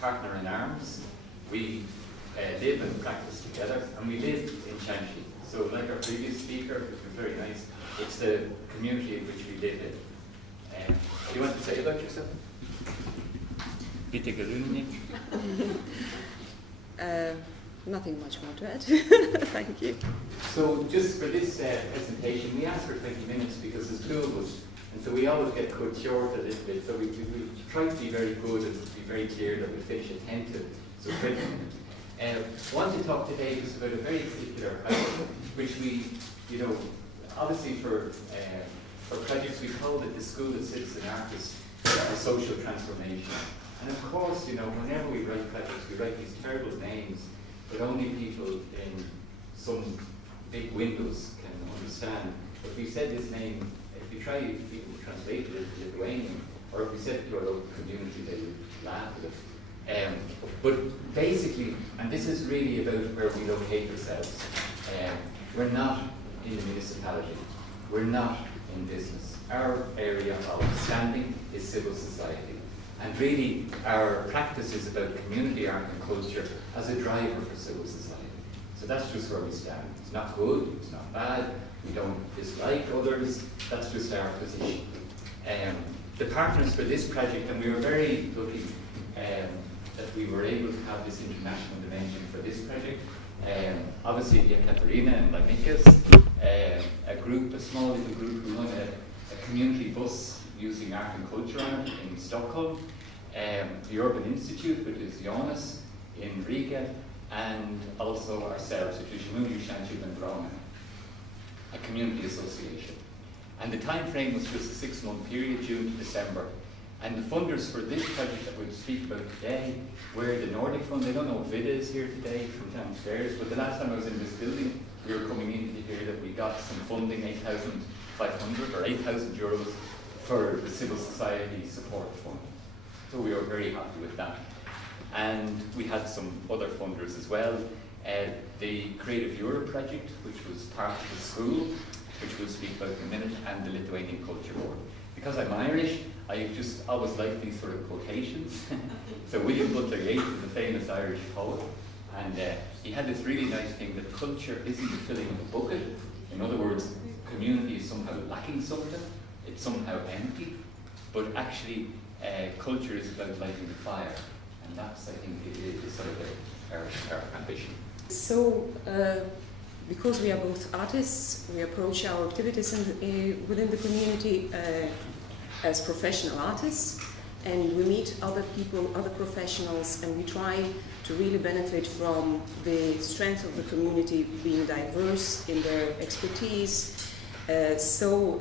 partner in arms. We live and practice together, and we live in Šančiai. So like our previous speaker, which was very nice, it's the community in which we live in. What do you want to say about yourself? Vita GELÖNIEњ. Nothing much more to add. Thank you. So just for this presentation, we asked for 20 minutes because there's two of us, and so we always get cut short a little bit. So we try to be very good and be very clear that we finish at 10 to, so 20 minutes. I want to talk today just about a very particular project, which we, obviously for projects we call it the School of Citizen Artists for Social Transformation. And of course, whenever we write projects, we write these terrible names that only people in some big windows can understand. But if we said this name, if you try to translate it into Lithuanian, or if we said it to our local community, they would laugh at it. But basically, and this is really about where we locate ourselves, we're not in the municipality, we're not in business. Our area of standing is civil society. And really, our practice is about community art and culture as a driver for civil society. So that's just where we stand. It's not good, it's not bad, we don't dislike others, that's just our position. The partners for this project, and we were very lucky that we were able to have this international dimension for this project. Obviously, Katarina and Lamikas, a small little group who run a community bus using art and culture on it in Stockholm, the Urban Institute, which is Jonas in Riga, and also ourselves, which is Šančiai and Brona, a community association. And the time frame was just a 6-month period, June to December. And the funders for this project that we'll speak about today were the Nordic Fund. I don't know if Vita is here today from downstairs, but the last time I was in this building, we were coming in to hear that we got some funding, 8,500 or 8,000 euros for the Civil Society Support Fund. So we were very happy with that. And we had some other funders as well. The Creative Europe project, which was part of the school, which we'll speak about in a minute, and the Lithuanian Culture Board. Because I'm Irish, I just always like these sort of quotations. So William Butler Yeats is a famous Irish poet, and he had this really nice thing that culture isn't the filling of a bucket. In other words, community is somehow lacking something, it's somehow empty, but actually culture is about lighting the fire, and that's, I think, is sort of our ambition. So, because we are both artists, we approach our activities within the community as professional artists, and we meet other people, other professionals, and we try to really benefit from the strength of the community being diverse in their expertise. So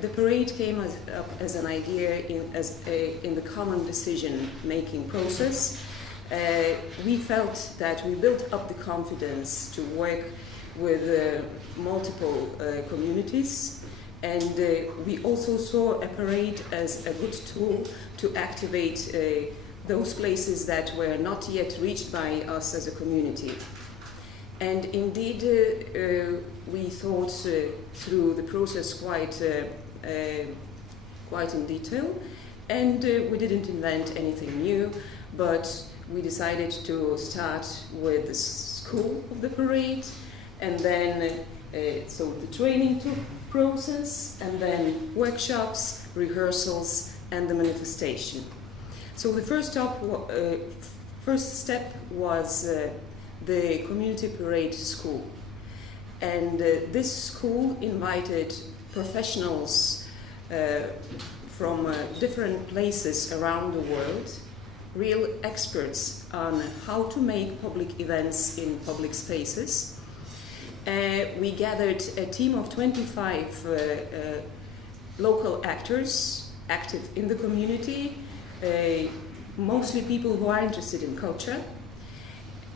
the parade came up as an idea in the common decision-making process. We felt that we built up the confidence to work with multiple communities, and we also saw a parade as a good tool to activate those places that were not yet reached by us as a community. And indeed, we thought through the process quite in detail, and we didn't invent anything new, but we decided to start with the school of the parade, and then so the training process, and then workshops, rehearsals, and the manifestation. So the first step was the community parade school, and this school invited professionals from different places around the world, real experts on how to make public events in public spaces. We gathered a team of 25 local actors active in the community, mostly people who are interested in culture.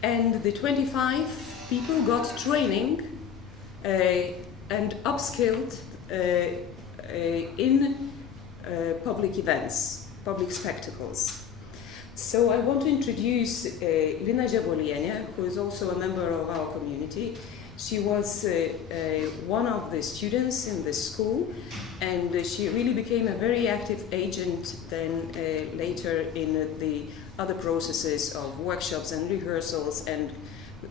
And the 25 people got training and upskilled in public events, public spectacles. So I want to introduce Vita GELÖNIEњ, who is also a member of our community. She was one of the students in the school, and she really became a very active agent then later in the other processes of workshops and rehearsals and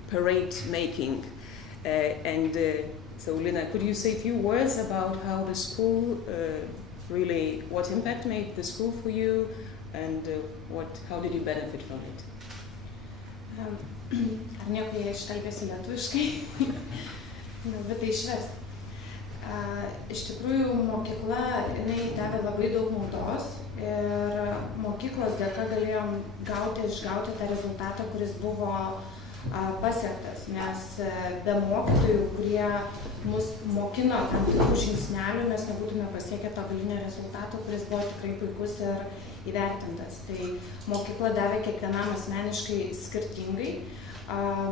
parade making. So Lina, could you say a few words about how the school really, what impact made the school for you, and how did you benefit from it? Ar nieko, jei aš kalbėsiu lietuviškai, bet tai išves. Iš tikrųjų, mokykla, jinai davė labai daug naudos ir mokyklos dėka galėjom išgauti tą rezultatą, kuris buvo pasiektas, nes be mokytojų, kurie mus mokino tam tikrų žingsnelių, mes nebūtume pasiekę to galinio rezultato, kuris buvo tikrai puikus ir įvertintas. Tai mokykla davė kiekvienam asmeniškai skirtingai.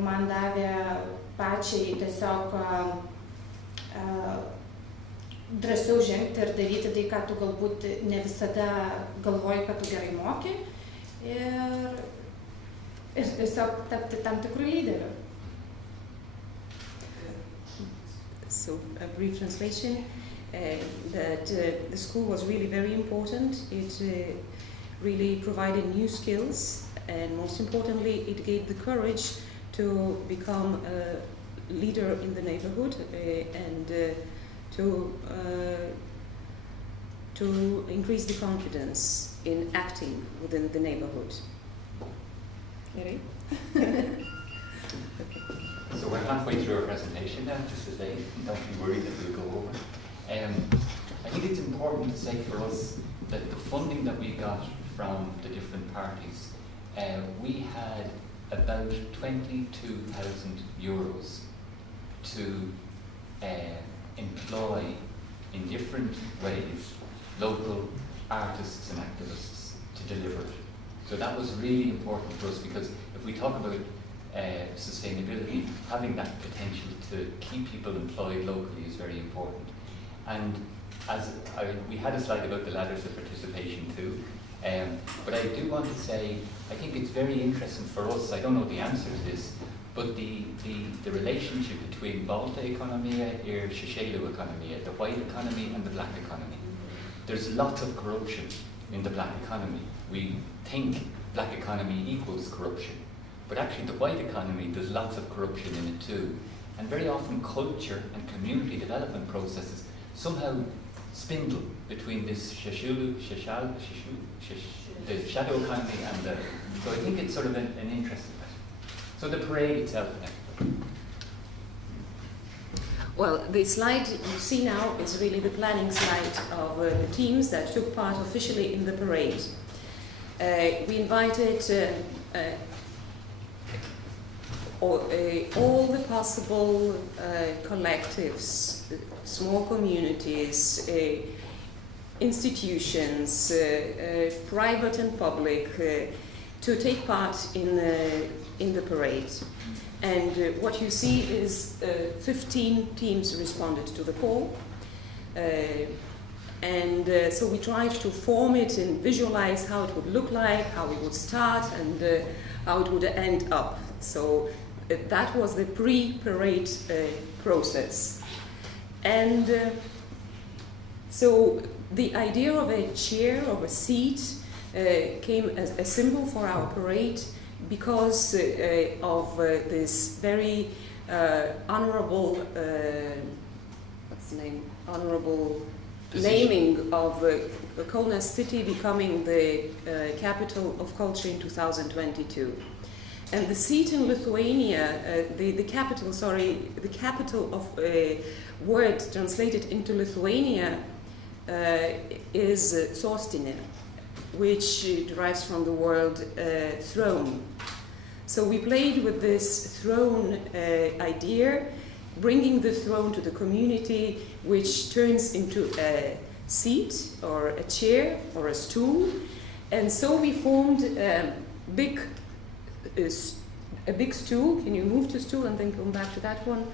Man davė pačiai tiesiog drąsiau žengti ir daryti tai, ką tu galbūt ne visada galvoji, kad tu gerai moki. Ir tiesiog tapti tam tikrų lyderių. So, a brief translation, that the school was really very important. It really provided new skills, and most importantly, it gave the courage to become a leader in the neighborhood and to increase the confidence in acting within the neighborhood. Okay. So we're halfway through our presentation now, just to say, don't be worried that we'll go over. I think it's important to say for us that the funding that we got from the different parties, we had about 22,000 euros to employ in different ways local artists and activists to deliver it. So that was really important for us, because if we talk about sustainability, having that potential to keep people employed locally is very important. And we had a slide about the ladders of participation too, but I do want to say, I think it's very interesting for us, I don't know the answer to this, but the relationship between Baltic economy and Šančiai economy, the white economy and the black economy. There's lots of corruption in the black economy. We think black economy equals corruption, but actually the white economy, there's lots of corruption in it too. And very often culture and community development processes somehow spindle between this the shadow economy and the, so I think it's sort of an interesting question. So the parade itself then. Well, the slide you see now is really the planning slide of the teams that took part officially in the parade. We invited all the possible collectives, small communities, institutions, private and public, to take part in the parade. And what you see is 15 teams responded to the call. So we tried to form it and visualize how it would look like, how it would start, and how it would end up. So that was the pre-parade process. And so the idea of a chair, of a seat, came as a symbol for our parade, because of this very honorable, what's the name? Honorable naming of Kaunas city becoming the capital of culture in 2022. And the seat in Lithuania, the capital of word translated into Lithuania is sostinė, which derives from the word throne. So we played with this throne idea, bringing the throne to the community, which turns into a seat or a chair or a stool. And so we formed a big stool. Can you move to stool and then come back to that one?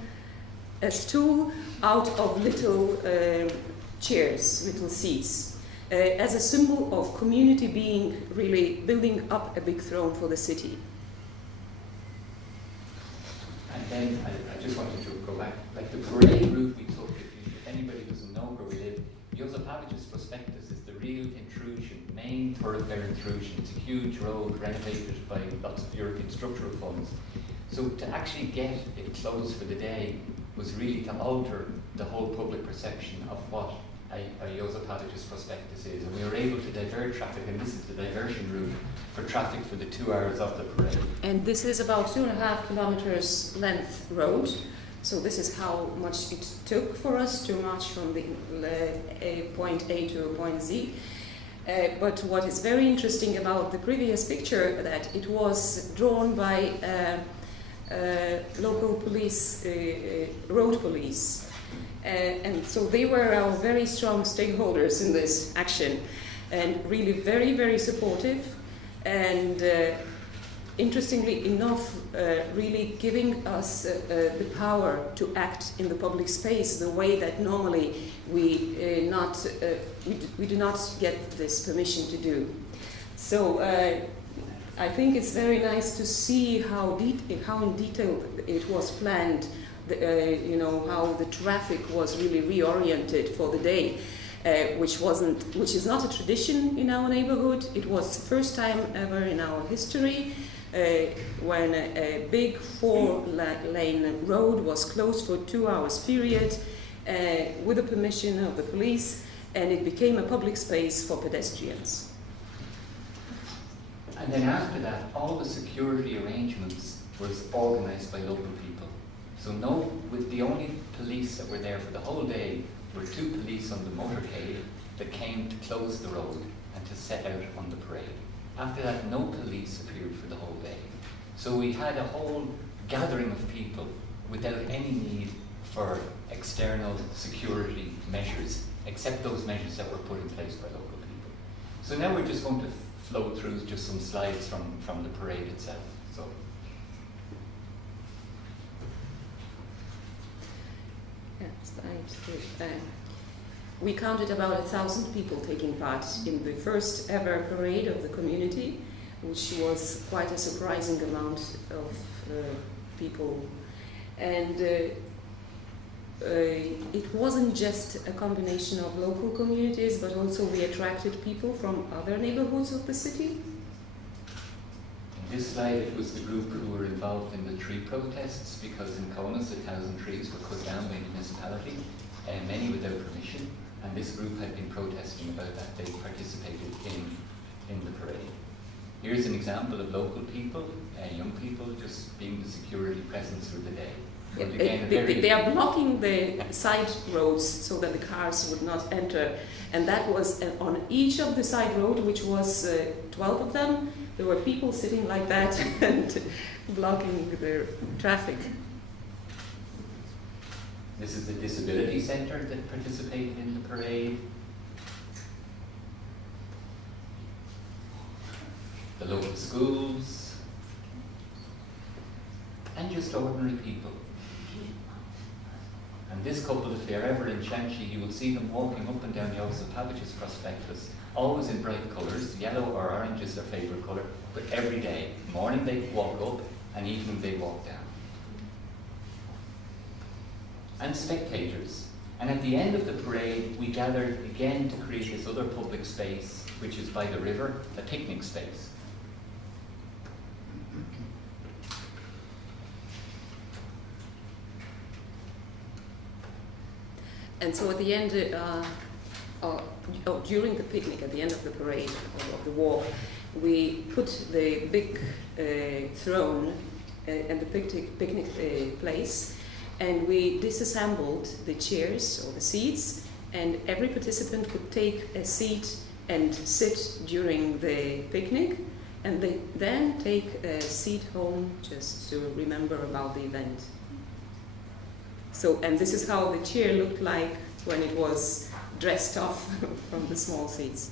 A stool out of little chairs, little seats. As a symbol of community being really building up a big throne for the city. And then I just wanted to go the parade route we took, if anybody doesn't know where we live, Josephavic's Prospectus is the real intrusion, main thoroughfare intrusion. It's a huge road renovated by lots of European structural funds. So to actually get it closed for the day was really to alter the whole public perception of what a Josephavic's Prospectus is. And we were able to divert traffic, and this is the diversion route for traffic for the 2 hours of the parade. And this is about 2.5 kilometers length road. So this is how much it took for us to march from the point A to point Z. But what is very interesting about the previous picture, that it was drawn by local police, road police. And so they were our very strong stakeholders in this action, and really very, very supportive, and interestingly enough, really giving us the power to act in the public space the way that normally we do not get this permission to do. So I think it's very nice to see how in detail it was planned. How the traffic was really reoriented for the day, which is not a tradition in our neighborhood. It was the first time ever in our history when a big 4-lane road was closed for 2 hours period with the permission of the police, and it became a public space for pedestrians. And then after that, all the security arrangements was organized by local people. So with the only police that were there for the whole day were 2 police on the motorcade that came to close the road and to set out on the parade. After that, no police appeared for the whole day. So we had a whole gathering of people without any need for external security measures, except those measures that were put in place by local people. So now we're just going to flow through just some slides from the parade itself. So. We counted about 1,000 people taking part in the first ever parade of the community, which was quite a surprising amount of people. And it wasn't just a combination of local communities, but also we attracted people from other neighborhoods of the city. In this slide, it was the group who were involved in the tree protests, because in Kaunas 1,000 trees were cut down by the municipality, and many without permission. And this group had been protesting about that. They participated in the parade. Here's an example of local people, young people, just being the security presence through the day. They are blocking the side roads so that the cars would not enter. And that was on each of the side road, which was 12 of them. There were people sitting like that and blocking the traffic. This is the disability center that participated in the parade. The local schools. And just ordinary people. And this couple, if they're ever in Šančiai, you will see them walking up and down Josephavic's Prospectus, always in bright colours. Yellow or orange is their favourite colour, but every day. Morning they walk up, and evening they walk down. And spectators. And at the end of the parade, we gathered again to create this other public space, which is by the river, a picnic space. And so at the end, during the picnic, at the end of the parade, or of the walk, we put the big throne and the picnic place, and we disassembled the chairs or the seats, and every participant could take a seat and sit during the picnic, and they then take a seat home just to remember about the event. So, and this is how the chair looked like when it was dressed off from the small seats.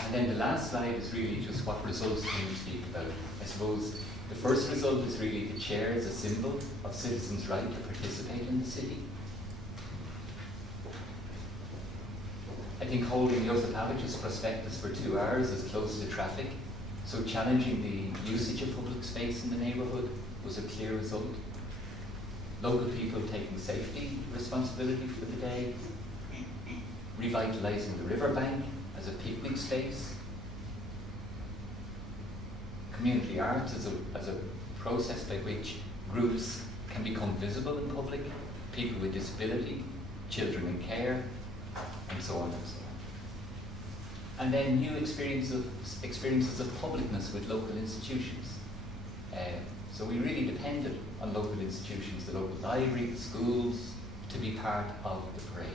And then the last slide is really just what results can we speak about. I suppose the first result is really the chair as a symbol of citizens' right to participate in the city. I think holding Josephavic's Prospectus for 2 hours is close to traffic, so challenging the usage of public space in the neighbourhood was a clear result. local people taking safety responsibility for the day, revitalising the riverbank as a picnic space, community arts as a process by which groups can become visible in public, people with disability, children in care, and so on and so on. And then new experiences of publicness with local institutions. So we really depended on local institutions, the local library, the schools, to be part of the parade.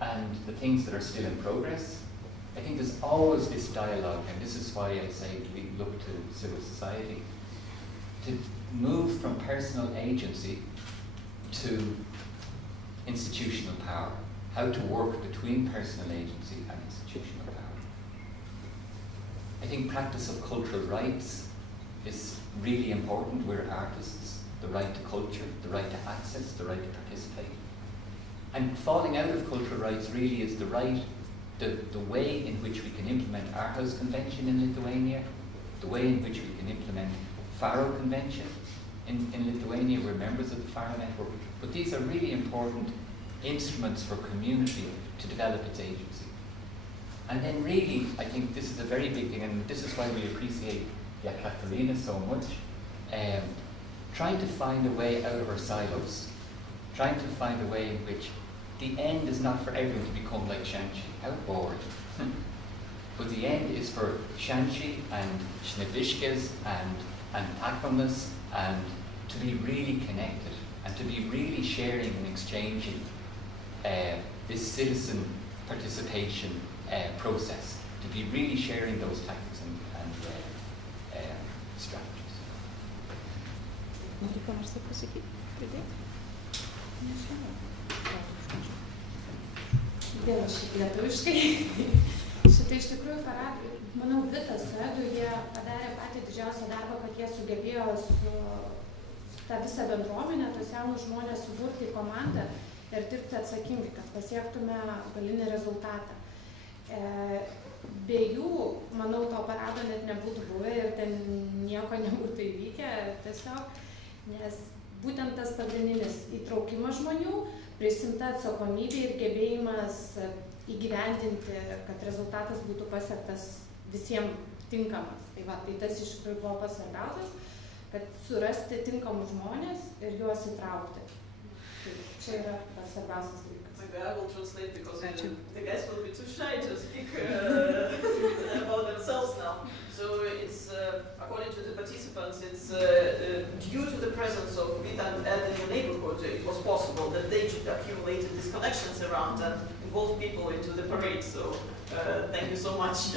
And the things that are still in progress, I think there's always this dialogue, and this is why I say we look to civil society, to move from personal agency to institutional power, how to work between personal agency and institutional power. I think practice of cultural rights is really important. We're artists, the right to culture, the right to access, the right to participate. And falling out of cultural rights really is the way in which we can implement Aarhus Convention in Lithuania, the way in which we can implement Faro Convention in Lithuania. We're members of the Faro Network. But these are really important instruments for community to develop its agency. And then really, I think this is a very big thing, and this is why we appreciate Katarina so much, trying to find a way out of our silos, trying to find a way in which the end is not for everyone to become like Šančiai, how bored. But the end is for Šančiai and Šnipiškes and Kaunas, and to be really connected, and to be really sharing and exchanging this citizen participation process, to be really sharing those tactics and strategies. Nori ką nors pasakyti? Pridėti? Vėl aš lietuviškai. Šitą iš tikrųjų paradį, manau, Vita su Edu, jie padarė patį didžiausią darbą, kad jie sugebėjo su tą visą bendruomenę, tos jaunus žmonės suburti į komandą ir dirbti atsakingai, kad pasiektume galinį rezultatą. Be jų, manau, to parado net nebūtų buvę ir ten nieko nebūtų įvykę, tiesiog, nes būtent tas pagrindinis įtraukimas žmonių, prisimta atsakomybė ir gebėjimas įgyvendinti, kad rezultatas būtų pasiektas visiems tinkamas. Tai va, tai tas iš tikrųjų buvo pats svarbiausias, kad surasti tinkamus žmonės ir juos įtraukti. Tai čia yra tas svarbiausias dalykas. Maybe I will translate because the guys will be too shy to speak about themselves now. So it's, according to the participants, it's due to the presence of Vita and Ed in the neighborhood, it was possible that they accumulated these connections around and involved people into the parade. So thank you so much.